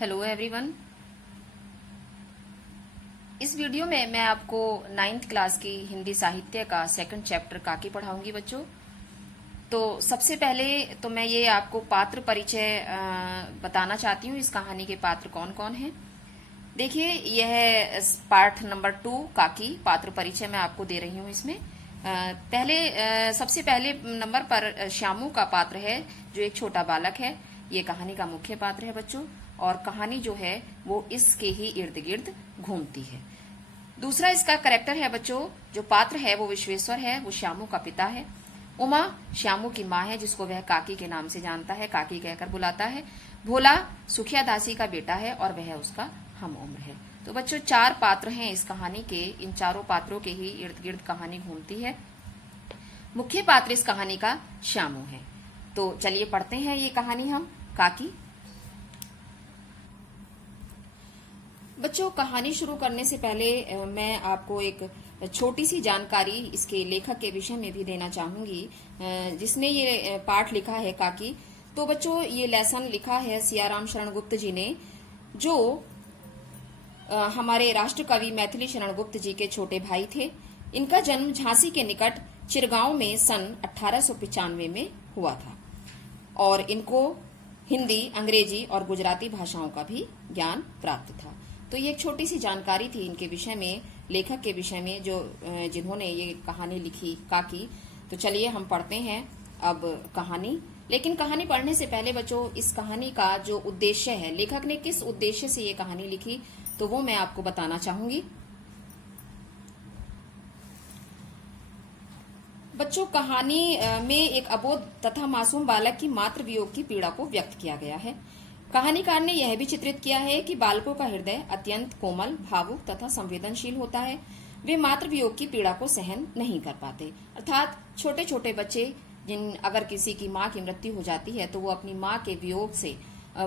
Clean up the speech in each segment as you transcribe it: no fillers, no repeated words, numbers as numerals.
Hello everyone. इस video में मैं आपको 9th क्लास की हिंदी साहित्य का सेकंड चैप्टर काकी पढ़ाऊंगी बच्चों। तो सबसे पहले तो मैं ये आपको पात्र परिचय बताना चाहती हूँ। इस कहानी के पात्र कौन कौन हैं। देखिए, यह पाठ नंबर 2 काकी पात्र परिचय मैं आपको दे रही हूँ। इसमें सबसे पहले नंबर पर श्यामू का पात्र है, जो एक छोटा बालक है। ये कहानी का मुख्य पात्र है बच्चों, और कहानी जो है वो इसके ही इर्द गिर्द घूमती है। दूसरा इसका करेक्टर है बच्चों, जो पात्र है वो विश्वेश्वर है, वो श्यामू का पिता है। उमा श्यामू की माँ है, जिसको वह काकी के नाम से जानता है, काकी कहकर बुलाता है। भोला सुखिया दासी का बेटा है और वह उसका हम उम्र है। तो बच्चों 4 पात्र हैं इस कहानी के। इन चारों पात्रों के ही इर्द गिर्द कहानी घूमती है। मुख्य पात्र इस कहानी का श्यामू है। तो चलिए पढ़ते हैं ये कहानी हम, काकी। बच्चों, कहानी शुरू करने से पहले मैं आपको एक छोटी सी जानकारी इसके लेखक के विषय में भी देना चाहूंगी, जिसने ये पाठ लिखा है काकी। तो बच्चों, ये लेसन लिखा है सियाराम शरण गुप्त जी ने, जो हमारे राष्ट्र कवि मैथिली शरण गुप्त जी के छोटे भाई थे। इनका जन्म झांसी के निकट चिरगांव में सन 1895 में हुआ था, और इनको हिंदी, अंग्रेजी और गुजराती भाषाओं का भी ज्ञान प्राप्त था। तो ये एक छोटी सी जानकारी थी इनके विषय में, लेखक के विषय में, जिन्होंने ये कहानी लिखी काकी। तो चलिए हम पढ़ते हैं अब कहानी। लेकिन कहानी पढ़ने से पहले बच्चों, इस कहानी का जो उद्देश्य है, लेखक ने किस उद्देश्य से ये कहानी लिखी, तो वो मैं आपको बताना चाहूंगी। बच्चों, कहानी में एक अबोध तथा मासूम बालक की मातृ वियोग की पीड़ा को व्यक्त किया गया है। कहानीकार ने यह भी चित्रित किया है कि बालकों का हृदय अत्यंत कोमल, भावुक तथा संवेदनशील होता है। वे मातृ वियोग की पीड़ा को सहन नहीं कर पाते। अर्थात छोटे छोटे बच्चे, अगर किसी की माँ की मृत्यु हो जाती है तो वो अपनी माँ के वियोग से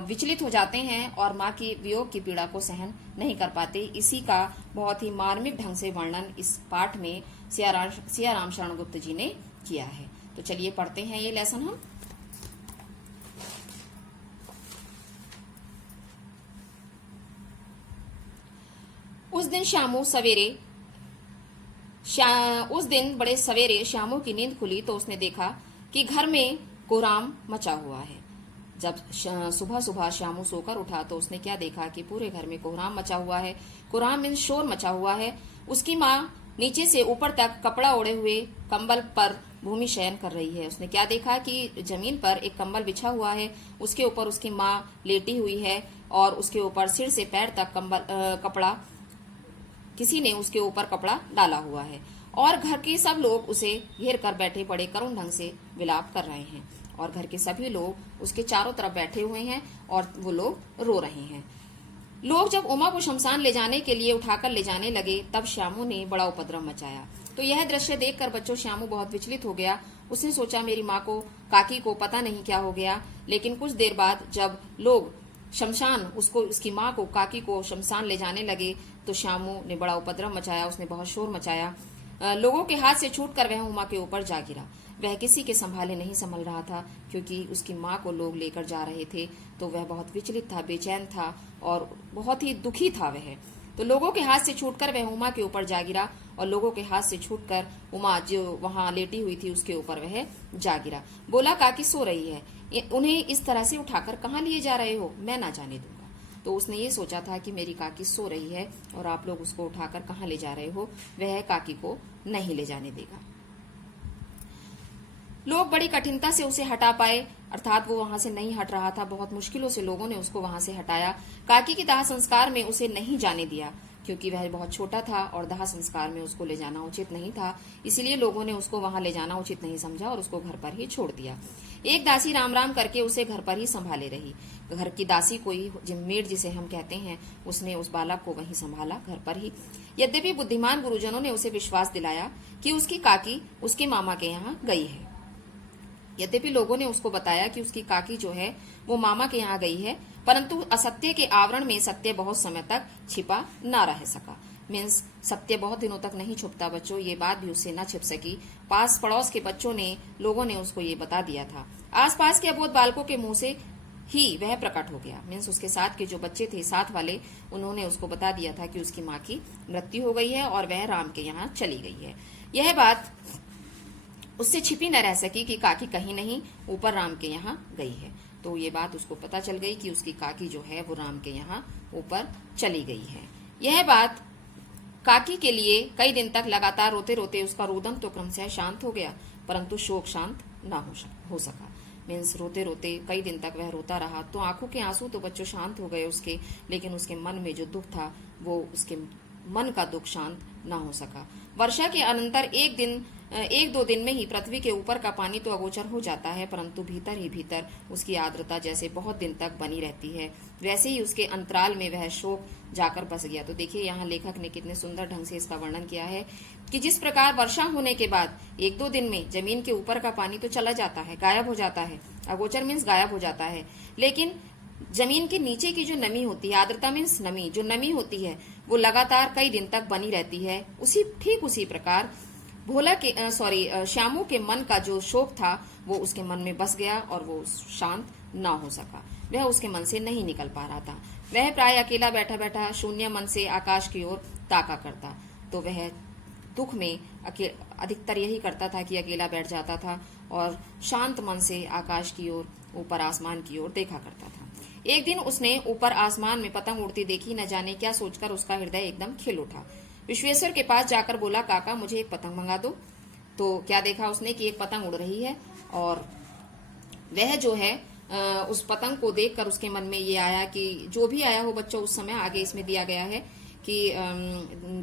विचलित हो जाते हैं और माँ की वियोग की पीड़ा को सहन नहीं कर पाते। इसी का बहुत ही मार्मिक ढंग से वर्णन इस पाठ में सियाराम शरण गुप्त जी ने किया है। तो चलिए पढ़ते हैं ये लेसन हम। उस दिन बड़े सवेरे श्यामू की नींद खुली तो उसने देखा कि घर में कोहराम मचा हुआ है। जब सुबह सुबह श्यामू सोकर उठा तो उसने क्या देखा कि पूरे घर में कोहराम मचा हुआ है। कोहराम मीन्स शोर मचा हुआ है। उसकी माँ नीचे से ऊपर तक कपड़ा ओढ़े हुए कंबल पर भूमि शयन कर रही है। उसने क्या देखा कि जमीन पर एक कंबल बिछा हुआ है, उसके ऊपर उसकी माँ लेटी हुई है और उसके ऊपर सिर से पैर तक कपड़ा, किसी ने उसके ऊपर कपड़ा डाला हुआ है, और घर के सब लोग उसे घेर कर बैठे पड़े करुण ढंग से विलाप कर रहे हैं, और घर के सभी लोग उसके चारों तरफ बैठे हुए हैं और वो लोग रो रहे हैं। लोग जब उमा को शमशान ले जाने के लिए उठाकर ले जाने लगे, तब श्यामू ने बड़ा उपद्रव मचाया। तो यह दृश्य देखकर बच्चों श्यामू बहुत विचलित हो गया। उसने सोचा मेरी माँ को, काकी को पता नहीं क्या हो गया। लेकिन कुछ देर बाद जब लोग उसकी माँ को, काकी को शमशान ले जाने लगे, तो श्यामू ने बड़ा उपद्रव मचाया। उसने बहुत शोर मचाया। लोगों के हाथ से छूटकर वह उमा के ऊपर जा गिरा। वह किसी के संभाले नहीं संभल रहा था, क्योंकि उसकी माँ को लोग लेकर जा रहे थे। तो वह बहुत विचलित था, बेचैन था और बहुत ही दुखी था वह। तो लोगों के हाथ से छूटकर वह उमा के ऊपर जा गिरा, और लोगों के हाथ से छूटकर उमा जो वहां लेटी हुई थी उसके ऊपर वह जा गिरा। बोला, काकी सो रही है, उन्हें इस तरह से उठाकर कहाँ लिए जा रहे हो, मैं ना जाने दूंगा। तो उसने ये सोचा था कि मेरी काकी सो रही है और आप लोग उसको उठाकर कहाँ ले जा रहे हो, वह काकी को नहीं ले जाने देगा। लोग बड़ी कठिनता से उसे हटा पाए, अर्थात वो वहां से नहीं हट रहा था। बहुत मुश्किलों से लोगों ने उसको वहां से हटाया। काकी की दाह संस्कार में उसे नहीं जाने दिया, क्योंकि वह बहुत छोटा था और दाह संस्कार में उसको ले जाना उचित नहीं था। इसलिए लोगों ने उसको वहां ले जाना उचित नहीं समझा और उसको घर पर ही छोड़ दिया। एक दासी राम राम करके उसे घर पर ही संभाले रही। घर की दासी, कोई मेड जिसे हम कहते हैं, उसने उस बालक को वहीं संभाला, घर पर ही। यद्यपि बुद्धिमान गुरुजनों ने उसे विश्वास दिलाया कि उसकी काकी उसके मामा के यहाँ गई है। यद्यपि लोगों ने उसको बताया कि उसकी काकी जो है वो मामा के यहाँ गई है, परंतु असत्य के आवरण में सत्य बहुत समय तक छिपा न रह सका। मीन्स सत्य बहुत दिनों तक नहीं छुपता बच्चों, ये बात भी उससे न छिप सकी। पास पड़ोस के बच्चों ने, लोगों ने उसको ये बता दिया था। आसपास के अबोध बालकों के मुंह से ही वह प्रकट हो गया। मीन्स उसके साथ के जो बच्चे थे, साथ वाले, उन्होंने उसको बता दिया था कि उसकी माँ की मृत्यु हो गई है और वह राम के यहाँ चली गई है। यह बात उससे छिपी न रह सकी कि काकी कहीं नहीं ऊपर राम के यहाँ गई है। तो ये बात उसको पता चल गई कि उसकी काकी जो है वो राम के यहाँ ऊपर चली गई है। यह बात काकी के लिए कई दिन तक लगातार रोते रोते उसका रोदन तो क्रमशः शांत हो गया, परंतु शोक शांत न हो सका। मीन्स रोते रोते कई दिन तक वह रोता रहा। तो आंखों के आंसू तो बच्चों शांत हो गए उसके, लेकिन उसके मन में जो दुख था वो उसके मन का दुख शांत न हो सका। वर्षा के अनंतर एक दो दिन में ही पृथ्वी के ऊपर का पानी तो अगोचर हो जाता है, परंतु भीतर ही भीतर उसकी आर्द्रता जैसे बहुत दिन तक बनी रहती है, वैसे ही उसके अंतराल में वह शोक जाकर बस गया। तो देखिए यहाँ लेखक ने कितने सुंदर ढंग से इसका वर्णन किया है कि जिस प्रकार वर्षा होने के बाद एक दो दिन में जमीन के ऊपर का पानी तो चला जाता है, गायब हो जाता है, अगोचर मीन्स गायब हो जाता है, लेकिन जमीन के नीचे की जो नमी होती है, आर्द्रता मीन्स नमी, जो नमी होती है वो लगातार कई दिन तक बनी रहती है। ठीक उसी प्रकार श्यामू के मन का जो शोक था वो उसके मन में बस गया और वो शांत ना हो सका। वह उसके मन से नहीं निकल पा रहा था। वह प्राय अकेला बैठा बैठा शून्य मन से आकाश की ओर ताका करता। तो वह दुख में अधिकतर यही करता था कि अकेला बैठ जाता था और शांत मन से आकाश की ओर, ऊपर आसमान की ओर देखा करता था। एक दिन उसने ऊपर आसमान में पतंग उड़ती देखी। न जाने क्या सोचकर उसका हृदय एकदम खिल उठा। विश्वेश्वर के पास जाकर बोला, काका मुझे एक पतंग मंगा दो। तो क्या देखा उसने कि एक पतंग उड़ रही है और वह जो है उस पतंग को देखकर उसके मन में ये आया कि जो भी आया हो बच्चों, उस समय आगे इसमें दिया गया है कि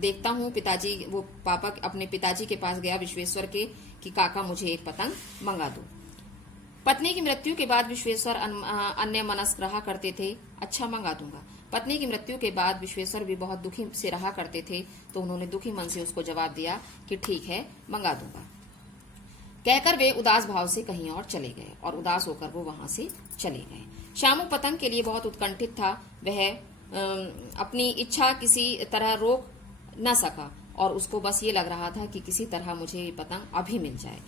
देखता हूँ पिताजी, वो पापा अपने पिताजी के पास गया विश्वेश्वर के कि काका मुझे एक पतंग मंगा दो। पत्नी की मृत्यु के बाद विश्वेश्वर अन्य मनस्क रहा करते थे। अच्छा मंगा दूंगा। पत्नी की मृत्यु के बाद विश्वेश्वर भी बहुत दुखी से रहा करते थे, तो उन्होंने दुखी मन से उसको जवाब दिया कि ठीक है मंगा दूंगा। कहकर वे उदास भाव से कहीं और चले गए और उदास होकर वो वहां से चले गए। श्यामू पतंग के लिए बहुत उत्कंठित था। वह अपनी इच्छा किसी तरह रोक न सका और उसको बस ये लग रहा था कि किसी तरह मुझे ये पतंग अभी मिल जाए।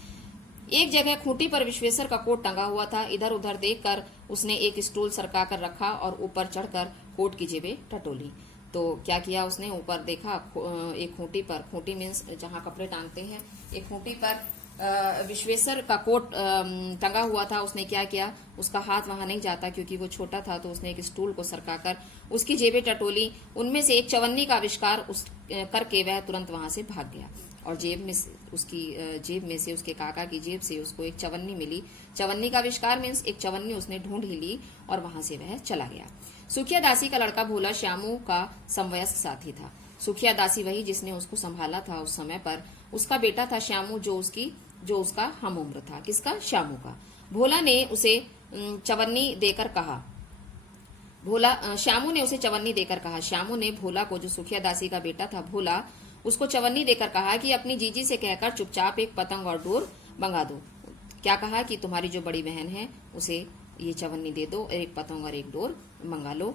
एक जगह खूंटी पर विश्वेश्वर का कोट टंगा हुआ था। इधर उधर देखकर उसने एक स्टूल सरका कर रखा और ऊपर चढ़कर कोट की जेबें टटोली। तो क्या किया उसने, ऊपर देखा एक खूंटी पर, खूंटी मीन्स जहां कपड़े टांगते हैं, एक खूंटी पर विश्वेश्वर का कोट टंगा हुआ था। उसने क्या किया, उसका हाथ वहां नहीं जाता क्योंकि वो छोटा था, तो उसने एक स्टूल को सरकाकर उसकी जेबें टटोली। उनमें से एक चवन्नी का आविष्कार करके वह तुरंत वहां से भाग गया और जेब में से उसके काका की जेब से उसको एक चवन्नी मिली। चवन्नी का आविष्कार मीन्स एक चवन्नी उसने ढूंढ ही ली और वहां से वह चला गया। सुखिया दासी का लड़का भोला श्यामू का समवयस्क साथी था। सुखिया दासी वही जिसने उसको संभाला था उस समय पर। उसका बेटा था श्यामू जो उसका हम उम्र था। किसका? श्यामू का। भोला ने उसे चवन्नी देकर कहा श्यामू ने उसे चवन्नी देकर कहा। श्यामू ने भोला को, जो सुखिया दासी का बेटा था भोला, उसको चवन्नी देकर कहा कि अपनी जीजी से कहकर चुपचाप एक पतंग और डोर मंगा दो। क्या कहा कि तुम्हारी जो बड़ी बहन है उसे ये चवन्नी दे दो, एक पतंग और एक डोर मंगा लो।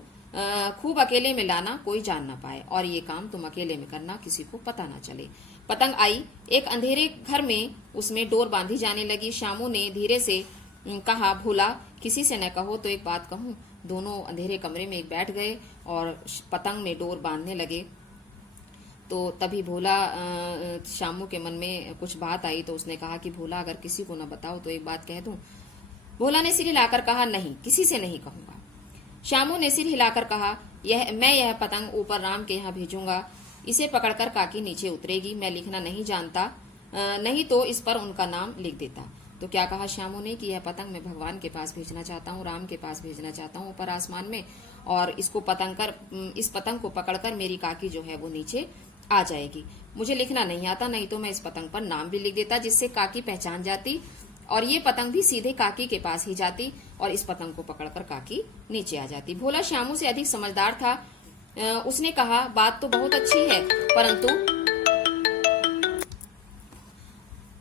खूब अकेले में लाना, कोई जान ना पाए, और ये काम तुम अकेले में करना, किसी को पता ना चले। पतंग आई। एक अंधेरे घर में उसमें डोर बांधी जाने लगी। श्यामू ने धीरे से कहा, भोला किसी से न कहो तो एक बात कहूं। दोनों अंधेरे कमरे में एक बैठ गए और पतंग में डोर बांधने लगे। तो तभी भोला, श्यामू के मन में कुछ बात आई तो उसने कहा कि भोला अगर किसी को न बताओ तो एक बात कह दूं। भोला ने सिर हिलाकर कहा, नहीं, किसी से नहीं कहूंगा। श्यामू ने सिर हिलाकर कहा, मैं यह पतंग ऊपर राम के यहाँ भेजूंगा। इसे पकड़कर काकी नीचे उतरेगी। मैं लिखना नहीं जानता, नहीं तो इस पर उनका नाम लिख देता। तो क्या कहा श्यामू ने कि यह पतंग मैं भगवान के पास भेजना चाहता हूँ, राम के पास भेजना चाहता हूँ ऊपर आसमान में, और इस पतंग को पकड़कर मेरी काकी जो है वो नीचे आ जाएगी। मुझे लिखना नहीं आता, नहीं तो मैं इस पतंग पर नाम भी लिख देता जिससे काकी पहचान जाती और ये पतंग भी सीधे काकी के पास ही जाती और इस पतंग को पकड़कर काकी नीचे आ जाती। भोला श्यामू से अधिक समझदार था। उसने कहा, बात तो बहुत अच्छी है, परंतु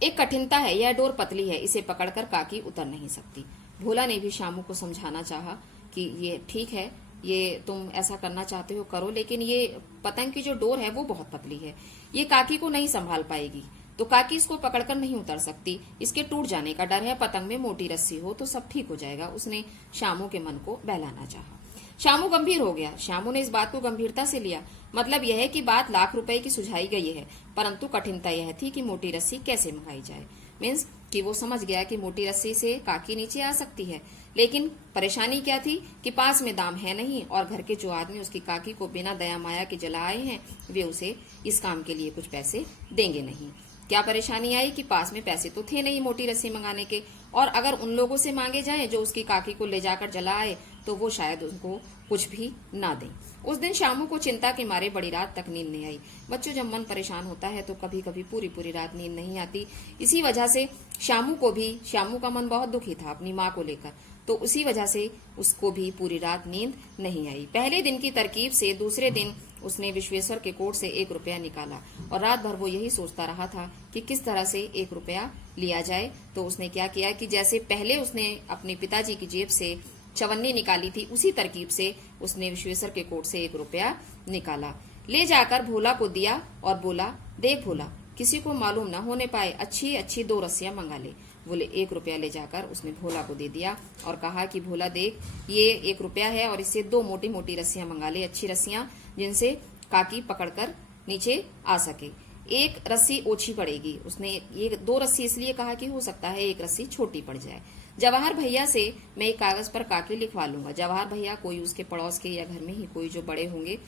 एक कठिनता है। यह डोर पतली है, इसे पकड़कर काकी उतर नहीं सकती। भोला ने भी श्यामू को समझाना चाहा कि ये ठीक है, ये तुम ऐसा करना चाहते हो करो, लेकिन ये पतंग की जो डोर है वो बहुत पतली है, ये काकी को नहीं संभाल पाएगी। तो काकी इसको पकड़कर नहीं उतर सकती, इसके टूट जाने का डर है। पतंग में मोटी रस्सी हो तो सब ठीक हो जाएगा। उसने श्यामू के मन को बहलाना चाहा। श्यामू गंभीर हो गया। श्यामू ने इस बात को गंभीरता से लिया। मतलब यह है कि बात लाख रुपए की सुझाई गई है, परंतु कठिनता यह थी कि मोटी रस्सी कैसे मंगाई जाए। मीन्स कि वो समझ गया कि मोटी रस्सी से काकी नीचे आ सकती है, लेकिन परेशानी क्या थी कि पास में दाम है नहीं, और घर के जो आदमी उसकी काकी को बिना दया माया के जला आए हैं, वे उसे इस काम के लिए कुछ पैसे देंगे नहीं। क्या परेशानी आई कि पास में पैसे तो थे नहीं मोटी रस्सी मंगाने के, और अगर उन लोगों से मांगे जाएं जो उसकी काकी को ले जाकर जला आए तो वो शायद उनको कुछ भी ना दें। उस दिन श्यामू को चिंता के मारे बड़ी रात तक नींद नहीं आई। बच्चों, जब मन परेशान होता है तो कभी कभी पूरी पूरी रात नींद नहीं आती। इसी वजह से श्यामू का मन बहुत दुखी था अपनी माँ को लेकर, तो उसी वजह से उसको भी पूरी रात नींद नहीं आई। पहले दिन की तरकीब से दूसरे दिन उसने विश्वेश्वर के कोट से 1 रुपया निकाला, और रात भर वो यही सोचता रहा था कि किस तरह से 1 रुपया लिया जाए। तो उसने क्या किया कि जैसे पहले उसने अपने पिताजी की जेब से चवन्नी निकाली थी, उसी तरकीब से उसने विश्वेश्वर के कोट से 1 रुपया निकाला, ले जाकर भोला को दिया और बोला, देख भोला, किसी को मालूम न होने पाए, अच्छी अच्छी 2 रस्सियां मंगा ले। बोले 1 रुपया ले जाकर उसने भोला को दे दिया और कहा कि भोला देख, ये 1 रुपया है और इससे 2 मोटी मोटी रस्सियां मंगा ले, अच्छी रस्सियां जिनसे काकी पकड़कर नीचे आ सके। 1 रस्सी ओछी पड़ेगी। उसने ये 2 रस्सी इसलिए कहा कि हो सकता है 1 रस्सी छोटी पड़ जाए। जवाहर भैया से मैं एक कागज पर काकी लिखवा लूंगा। जवाहर भैया कोई उसके पड़ोस के या घर में ही कोई जो बड़े होंगे,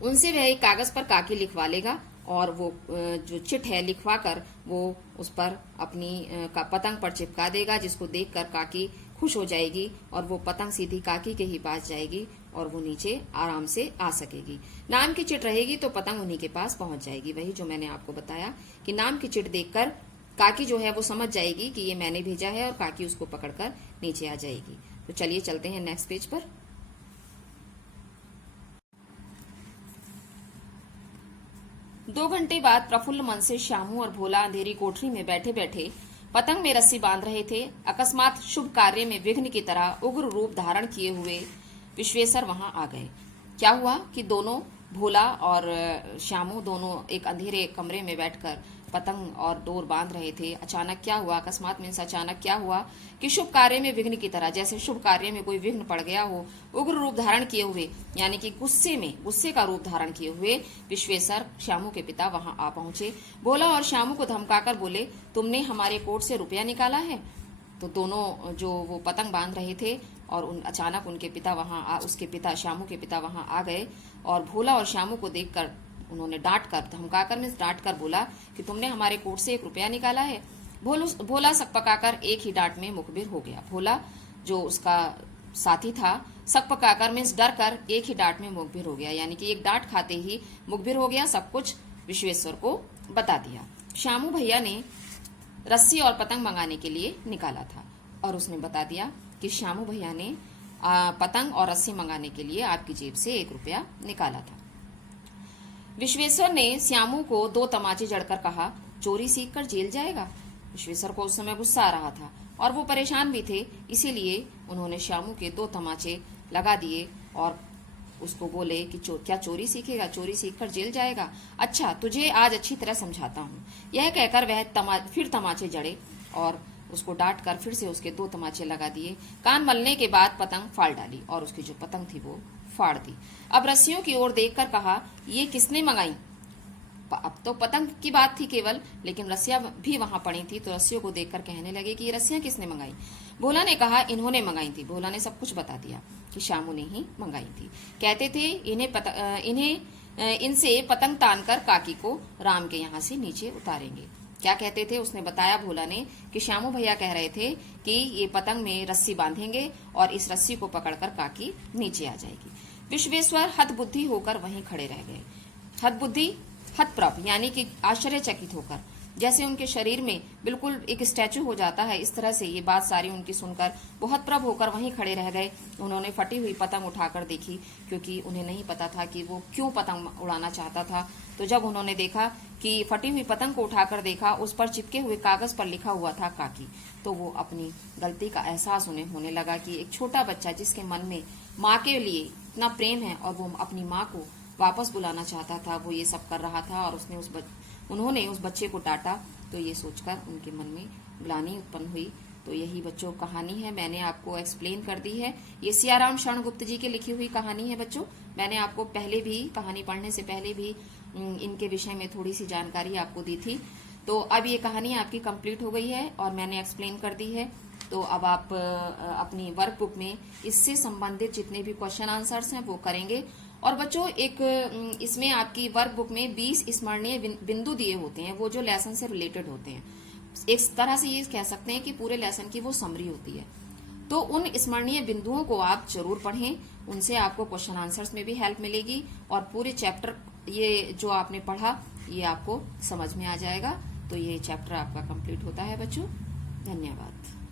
उनसे वह एक कागज पर काकी लिखवा लेगा, और वो जो चिट है लिखवा कर वो उस पर अपनी पतंग पर चिपका देगा, जिसको देखकर काकी खुश हो जाएगी और वो पतंग सीधी काकी के ही पास जाएगी और वो नीचे आराम से आ सकेगी। नाम की चिट रहेगी तो पतंग उन्हीं के पास पहुंच जाएगी। वही जो मैंने आपको बताया कि नाम की चिट देखकर काकी जो है वो समझ जाएगी कि ये मैंने भेजा है, और काकी उसको पकड़कर नीचे आ जाएगी। तो चलिए चलते हैं नेक्स्ट पेज पर। 2 घंटे बाद प्रफुल्ल मन से श्यामू और भोला अंधेरी कोठरी में बैठे बैठे पतंग में रस्सी बांध रहे थे। अकस्मात शुभ कार्य में विघ्न की तरह उग्र रूप धारण किए हुए विश्वेश्वर वहां आ गए। क्या हुआ कि दोनों, भोला और श्यामू, दोनों एक अंधेरे कमरे में बैठकर पतंग और डोर बांध रहे थे। अचानक क्या हुआ, अकस्मात मीन्स अचानक क्या हुआ कि शुभ कार्य में विघ्न की तरह, जैसे शुभ कार्य में कोई विघ्न पड़ गया हो, उग्र रूप धारण किए हुए, यानी कि गुस्से का रूप धारण किए हुए विश्वेश्वर, श्यामू के पिता वहां आ पहुंचे। भोला और श्यामू को धमकाकर बोले, तुमने हमारे कोट से रुपया निकाला है। तो दोनों जो वो पतंग बांध रहे थे और अचानक उनके पिता उसके पिता श्यामू के पिता वहां आ गए, और भोला और श्यामू को देखकर उन्होंने धमकाकर मीन्स डांट कर बोला कि तुमने हमारे कोट से 1 रुपया निकाला है। भोला सकपकाकर एक ही डांट में मुखबिर हो गया। भोला जो उसका साथी था, सकपकाकर मीन्स डर कर एक ही डांट में मुखबिर हो गया, यानी कि एक डांट खाते ही मुखबिर हो गया, सब कुछ विश्वेश्वर को बता दिया। श्यामू भैया ने रस्सी और पतंग मंगाने के लिए निकाला था, और उसने बता दिया कि श्यामू भैया ने पतंग और रस्सी मंगाने के लिए आपकी जेब से 1 रुपया निकाला था। विश्वेश्वर ने श्यामू को 2 तमाचे जड़कर कहा, चोरी सीख कर जेल जाएगा। विश्वेश्वर को उस समय गुस्सा आ रहा था और वो परेशान भी थे, इसीलिए उन्होंने श्यामू के 2 तमाचे लगा दिए और उसको बोले कि क्या चोरी सीखेगा, चोरी सीखकर जेल जाएगा। अच्छा, तुझे आज अच्छी तरह समझाता हूँ। यह कहकर वह फिर तमाचे जड़े और उसको डांट कर फिर से उसके 2 तमाचे लगा दिए। कान मलने के बाद पतंग फाड़ डाली और उसकी जो पतंग थी वो फाड़ दी। अब रस्सियों की ओर देखकर कहा, ये किसने मंगाई? अब तो पतंग की बात थी केवल, लेकिन रस्सियां भी वहां पड़ी थी, तो रस्सियों को देखकर कहने लगे कि ये रस्सियां किसने मंगाई? भोला ने कहा, इन्होंने मंगाई थी। भोला ने सब कुछ बता दिया कि श्यामू ने ही मंगाई थी। कहते थे इनसे पतंग तानकर काकी को राम के यहाँ से नीचे उतारेंगे। क्या कहते थे? उसने बताया भोला ने कि श्यामू भैया कह रहे थे कि ये पतंग में रस्सी बांधेंगे और इस रस्सी को पकड़कर काकी नीचे आ जाएगी। विश्वेश्वर हतबुद्धि होकर वहीं खड़े रह गए। हतप्रभ यानी कि आश्चर्यचकित होकर, जैसे उनके शरीर में बिल्कुल एक स्टैचू हो जाता है, इस तरह से ये बात सारी उनकी सुनकर वो हतप्रभ होकर वहीं खड़े रह गए। उन्होंने फटी हुई पतंग उठाकर देखी, क्योंकि उन्हें नहीं पता था कि वो क्यों पतंग उड़ाना चाहता था। तो जब उन्होंने देखा कि फटी हुई पतंग को उठाकर देखा, उस पर चिपके हुए कागज पर लिखा हुआ था काकी, तो वो अपनी गलती का एहसास उन्हें होने लगा कि एक छोटा बच्चा जिसके मन में माँ के लिए इतना प्रेम है और वो अपनी माँ को वापस बुलाना चाहता था, वो ये सब कर रहा था और उसने उन्होंने उस बच्चे को डांटा, तो ये सोचकर उनके मन में ग्लानि उत्पन्न हुई। तो यही बच्चों कहानी है, मैंने आपको एक्सप्लेन कर दी है। ये सियाराम शरण गुप्त जी की लिखी हुई कहानी है बच्चों। मैंने आपको पहले भी, कहानी पढ़ने से पहले भी इनके विषय में थोड़ी सी जानकारी आपको दी थी। तो अब ये कहानी आपकी कंप्लीट हो गई है और मैंने एक्सप्लेन कर दी है। तो अब आप अपनी वर्कबुक में इससे संबंधित जितने भी क्वेश्चन आंसर्स हैं वो करेंगे। और बच्चों एक इसमें आपकी वर्कबुक में 20 स्मरणीय बिंदु दिए होते हैं, वो जो लेसन से रिलेटेड होते हैं। एक तरह से ये कह सकते हैं कि पूरे लेसन की वो समरी होती है। तो उन स्मरणीय बिंदुओं को आप जरूर पढ़ें, उनसे आपको क्वेश्चन आंसर्स में भी हेल्प मिलेगी और पूरे चैप्टर ये जो आपने पढ़ा ये आपको समझ में आ जाएगा। तो ये चैप्टर आपका कंप्लीट होता है बच्चों। धन्यवाद।